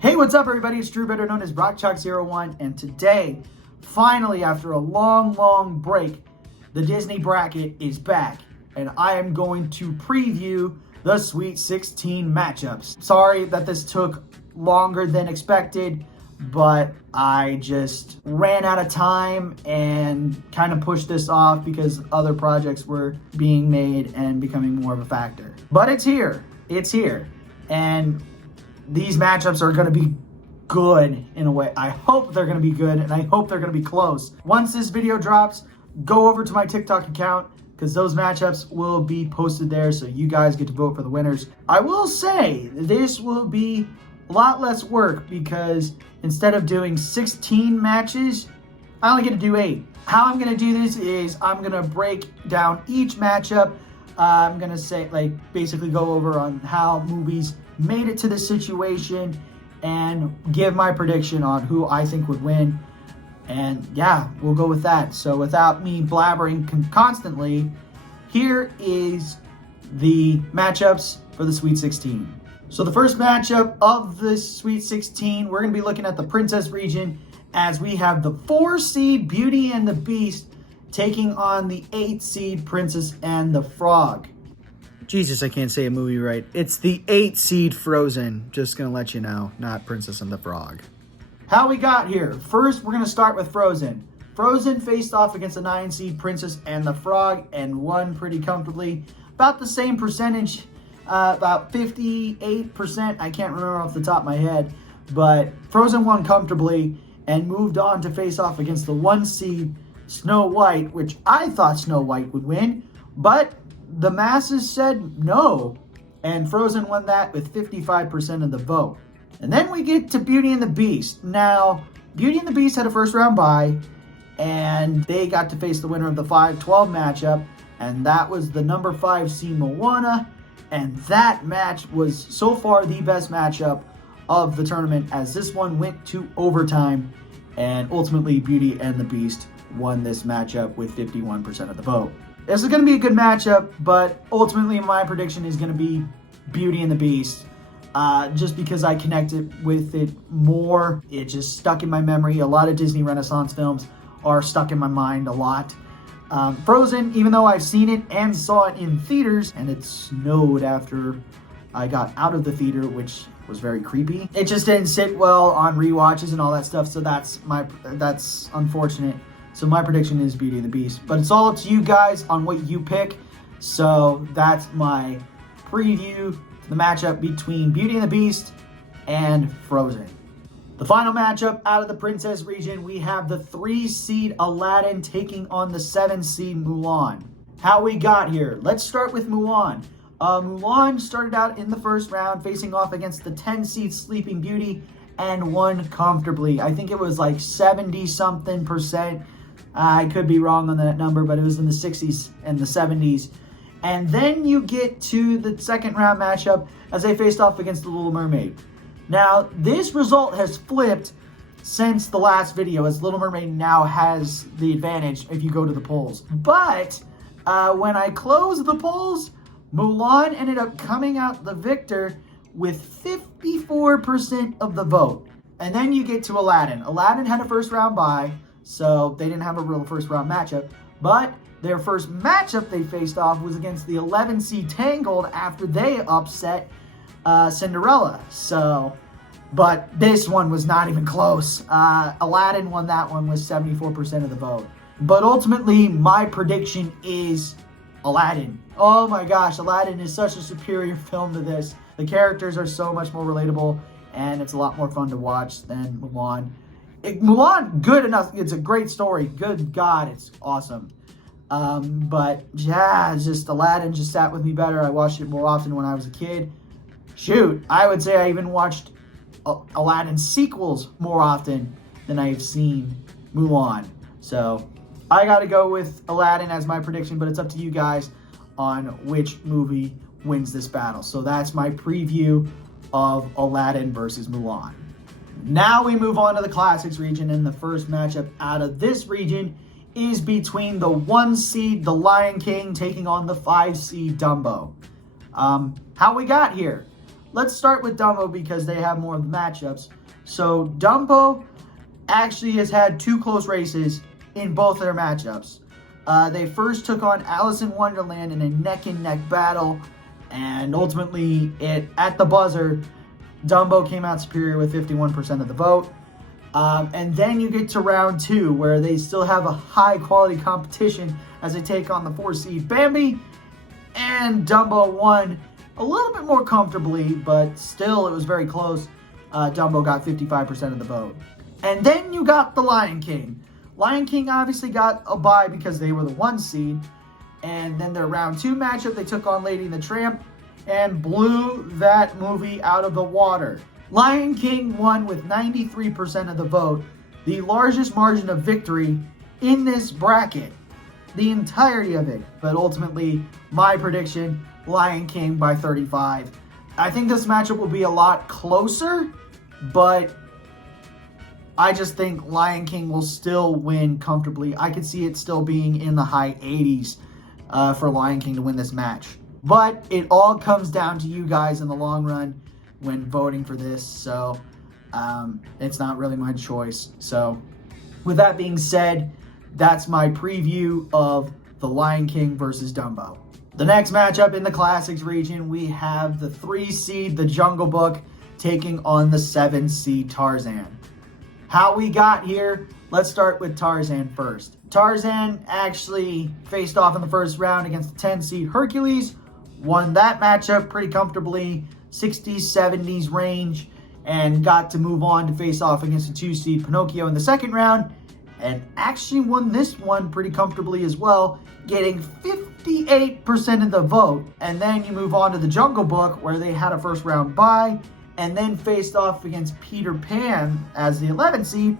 Hey, what's up everybody? It's Drew, better known as RockChalk01, and today, finally after a long break, the Disney bracket is back, and I am going to preview the Sweet 16 matchups. Sorry that this took longer than expected, but I just ran out of time and kind of pushed this off because other projects were being made and becoming more of a factor. But it's here, and these matchups are going to be good in a way. I hope they're going to be good, and I hope they're going to be close. Once this video drops, go over to my TikTok account because those matchups will be posted there, so you guys get to vote for the winners. I will say this will be a lot less work because instead of doing 16 matches, I only get to do 8. How I'm going to do this is I'm going to break down each matchup. I'm going to say, basically go over on how movies made it to this situation and give my prediction on who I think would win. And yeah, we'll go with that. So without me blabbering constantly, here is the matchups for the Sweet 16. So the first matchup of the Sweet 16, we're going to be looking at the Princess region as we have the 4 seed Beauty and the Beast taking on the 8 seed Princess and the Frog. Jesus, I can't say a movie right. It's the 8 seed Frozen. Just going to let you know, not Princess and the Frog. How we got here. First, we're going to start with Frozen. Frozen faced off against the 9 seed Princess and the Frog and won pretty comfortably. About the same percentage, about 58%. I can't remember off the top of my head. But Frozen won comfortably and moved on to face off against the 1 seed Snow White, which I thought Snow White would win. But the masses said no, and Frozen won that with 55% of the vote. And then we get to Beauty and the Beast. Now, Beauty and the Beast had a first round bye, and they got to face the winner of the 5-12 matchup, and that was the number 5 seed Moana, and that match was so far the best matchup of the tournament, as this one went to overtime, and ultimately Beauty and the Beast won this matchup with 51% of the vote. This is going to be a good matchup, but ultimately my prediction is going to be Beauty and the Beast. Just because I connected with it more. It just stuck in my memory. A lot of Disney Renaissance films are stuck in my mind a lot. Frozen, even though I've seen it and saw it in theaters, and it snowed after I got out of the theater, which was very creepy. It just didn't sit well on rewatches and all that stuff, so that's unfortunate. So my prediction is Beauty and the Beast. But it's all up to you guys on what you pick. So that's my preview to the matchup between Beauty and the Beast and Frozen. The final matchup out of the Princess region, we have the 3 seed Aladdin taking on the 7 seed Mulan. How we got here. Let's start with Mulan. Mulan started out in the first round facing off against the 10 seed Sleeping Beauty and won comfortably. I think it was like 70-something%. I could be wrong on that number, but it was in the 60s and the 70s. And then you get to the second round matchup as they faced off against the Little Mermaid. Now, this result has flipped since the last video, as Little Mermaid now has the advantage if you go to the polls. But when I closed the polls, Mulan ended up coming out the victor with 54% of the vote. And then you get to Aladdin. Aladdin had a first round bye, so they didn't have a real first round matchup. But their first matchup they faced off was against the 11 seed Tangled after they upset Cinderella. But this one was not even close. Aladdin won that one with 74% of the vote. But ultimately, my prediction is Aladdin. Oh my gosh, Aladdin is such a superior film to this. The characters are so much more relatable, and it's a lot more fun to watch than Mulan. Mulan, good enough. It's a great story. Good God, it's awesome. But yeah, just Aladdin just sat with me better. I watched it more often when I was a kid. Shoot, I would say I even watched Aladdin sequels more often than I've seen Mulan. So I got to go with Aladdin as my prediction, but it's up to you guys on which movie wins this battle. So that's my preview of Aladdin versus Mulan. Now we move on to the Classics region, and the first matchup out of this region is between the 1 seed, the Lion King, taking on the 5 seed Dumbo. How we got here. let's start with Dumbo because they have more of the matchups. So Dumbo actually has had 2 close races in both their matchups. They first took on Alice in Wonderland in a neck-and-neck battle, and ultimately, at the buzzer, Dumbo came out superior with 51% of the vote. And then you get to round 2, where they still have a high-quality competition as they take on the 4-seed Bambi, and Dumbo won a little bit more comfortably, but still it was very close. Dumbo got 55% of the vote. And then you got the Lion King. Lion King obviously got a bye because they were the 1 seed. And then their round 2 matchup, they took on Lady and the Tramp and blew that movie out of the water. Lion King won with 93% of the vote, the largest margin of victory in this bracket, the entirety of it. But ultimately, my prediction, Lion King by 35. I think this matchup will be a lot closer, but I just think Lion King will still win comfortably. I could see it still being in the high 80s for Lion King to win this match. But it all comes down to you guys in the long run when voting for this. So it's not really my choice. So with that being said, that's my preview of the Lion King versus Dumbo. The next matchup in the Classics region, we have the 3 seed, the Jungle Book, taking on the 7 seed Tarzan. How we got here, let's start with Tarzan first. Tarzan actually faced off in the first round against the 10 seed Hercules, won that matchup pretty comfortably, 60s, 70s range, and got to move on to face off against the 2 seed Pinocchio in the second round, and actually won this one pretty comfortably as well, getting 58% of the vote. And then you move on to the Jungle Book, where they had a first round bye, and then faced off against Peter Pan as the 11 seed,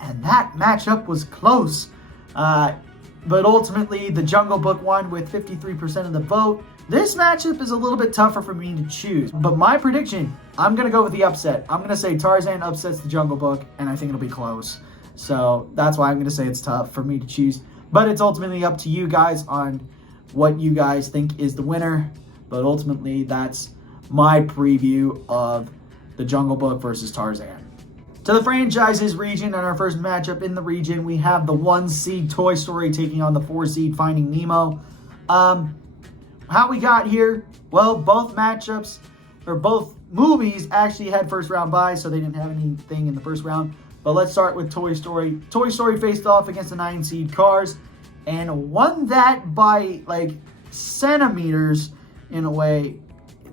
and that matchup was close. But ultimately, the Jungle Book won with 53% of the vote. This matchup is a little bit tougher for me to choose, but my prediction, I'm going to go with the upset. I'm going to say Tarzan upsets the Jungle Book, and I think it'll be close. So that's why I'm going to say it's tough for me to choose. But it's ultimately up to you guys on what you guys think is the winner. But ultimately, that's my preview of the Jungle Book versus Tarzan. To the franchises region, and our first matchup in the region, we have the 1 seed Toy Story taking on the 4 seed Finding Nemo. How we got here? Well, both matchups, or both movies, actually had first round byes, so they didn't have anything in the first round. But let's start with Toy Story. Toy Story faced off against the 9 seed Cars and won that by like centimeters in a way,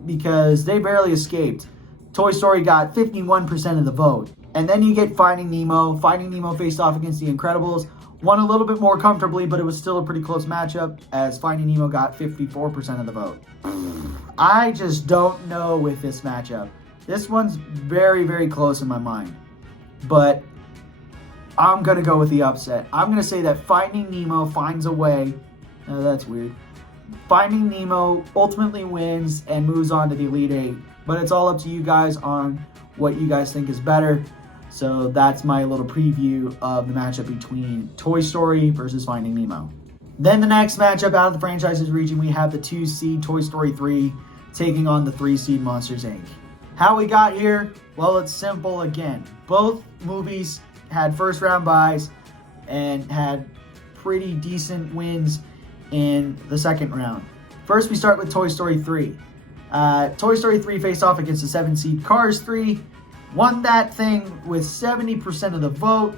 because they barely escaped. Toy Story got 51% of the vote. And then you get Finding Nemo. Finding Nemo faced off against The Incredibles. Won a little bit more comfortably, but it was still a pretty close matchup as Finding Nemo got 54% of the vote. I just don't know with this matchup. This one's very, very close in my mind. But I'm going to go with the upset. I'm going to say that Finding Nemo finds a way. Oh, that's weird. Finding Nemo ultimately wins and moves on to the Elite Eight. But it's all up to you guys on what you guys think is better. So that's my little preview of the matchup between Toy Story versus Finding Nemo. Then the next matchup out of the franchises region, we have the 2 seed Toy Story 3 taking on the 3 seed Monsters, Inc. How we got here? Well, it's simple again. Both movies had first round byes and had pretty decent wins in the second round. First, we start with Toy Story 3. Toy Story 3 faced off against the 7 seed Cars 3. Won that thing with 70% of the vote.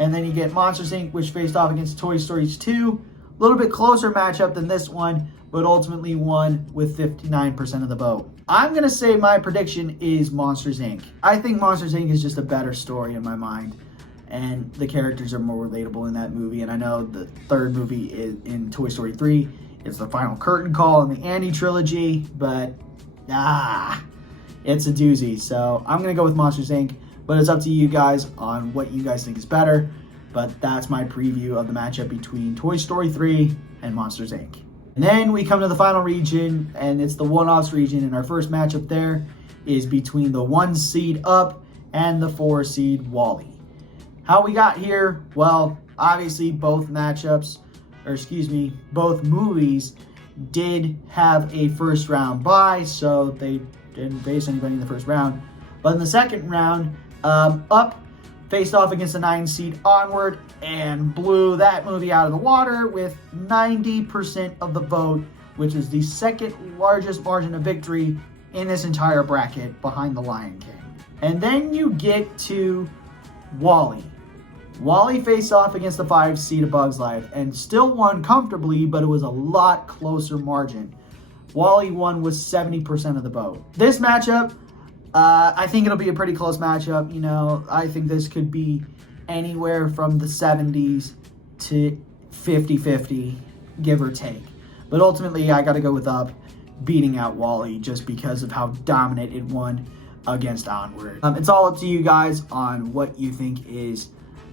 And then you get Monsters, Inc., which faced off against Toy Story 2. A little bit closer matchup than this one, but ultimately won with 59% of the vote. I'm going to say my prediction is Monsters, Inc. I think Monsters, Inc. is just a better story in my mind. And the characters are more relatable in that movie. And I know the third movie is in Toy Story 3. It's the final curtain call in the Annie trilogy. But, it's a doozy. So I'm going to go with Monsters, Inc. But it's up to you guys on what you guys think is better. But that's my preview of the matchup between Toy Story 3 and Monsters, Inc. And then we come to the final region, and it's the one-offs region. And our first matchup there is between the 1 seed Up and the 4 seed Wall-E. How we got here? Well, obviously both movies did have a first round bye, so they didn't face anybody in the first round. But in the second round, Up faced off against the 9 seed Onward and blew that movie out of the water with 90% of the vote, which is the second largest margin of victory in this entire bracket behind The Lion King. And then you get to WALL-E. WALL-E faced off against the 5 seed A Bug's Life and still won comfortably, but it was a lot closer margin. WALL-E won with 70% of the vote. This matchup, I think it'll be a pretty close matchup. You know, I think this could be anywhere from the 70s to 50-50, give or take. But ultimately, I got to go with Up beating out WALL-E just because of how dominant it won against Onward. It's all up to you guys on what you think is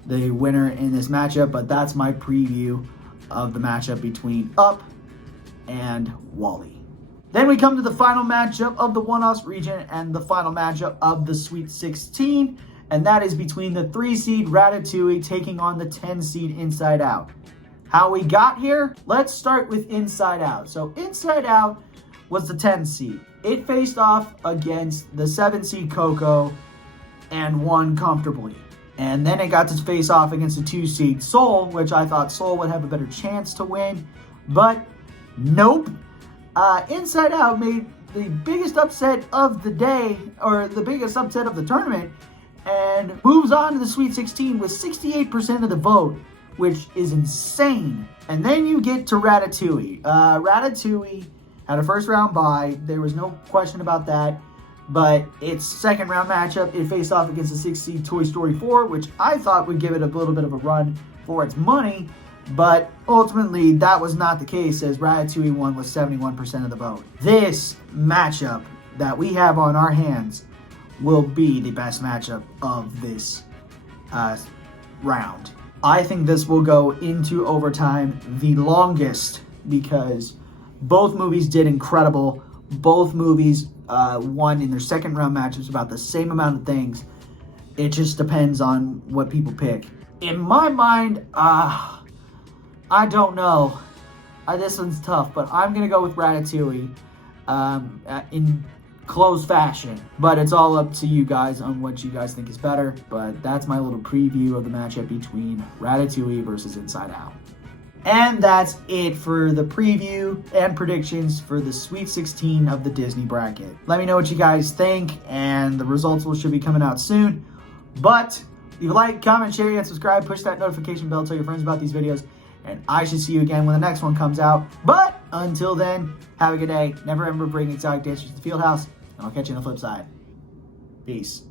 the winner in this matchup, but that's my preview of the matchup between Up and WALL-E. Then we come to the final matchup of the One-Offs region and the final matchup of the Sweet 16, and that is between the 3 seed Ratatouille taking on the 10 seed Inside Out. How we got here? Let's start with Inside Out. So Inside Out was the 10 seed. It faced off against the 7 seed Coco and won comfortably. And then it got to face off against the 2 seed Soul, which I thought Soul would have a better chance to win. But nope. Inside Out made the biggest upset of the day, or the biggest upset of the tournament, and moves on to the Sweet 16 with 68% of the vote, which is insane. And then you get to Ratatouille. Ratatouille had a first round bye. There was no question about that. But its second round matchup, it faced off against the 6 seed Toy Story 4, which I thought would give it a little bit of a run for its money. But ultimately, that was not the case, as Ratatouille won with 71% of the vote. This matchup that we have on our hands will be the best matchup of this round. I think this will go into overtime the longest because both movies did incredible. Both movies won in their second round matchups about the same amount of things. It just depends on what people pick. In my mind, I don't know. This one's tough, but I'm going to go with Ratatouille in close fashion. But it's all up to you guys on what you guys think is better. But that's my little preview of the matchup between Ratatouille versus Inside Out. And that's it for the preview and predictions for the Sweet 16 of the Disney bracket. Let me know what you guys think, and the results should be coming out soon. But leave a like, comment, share, and subscribe. Push that notification bell. Tell your friends about these videos. And I should see you again when the next one comes out. But until then, have a good day. Never ever bring exotic dancers to the field house. And I'll catch you on the flip side. Peace.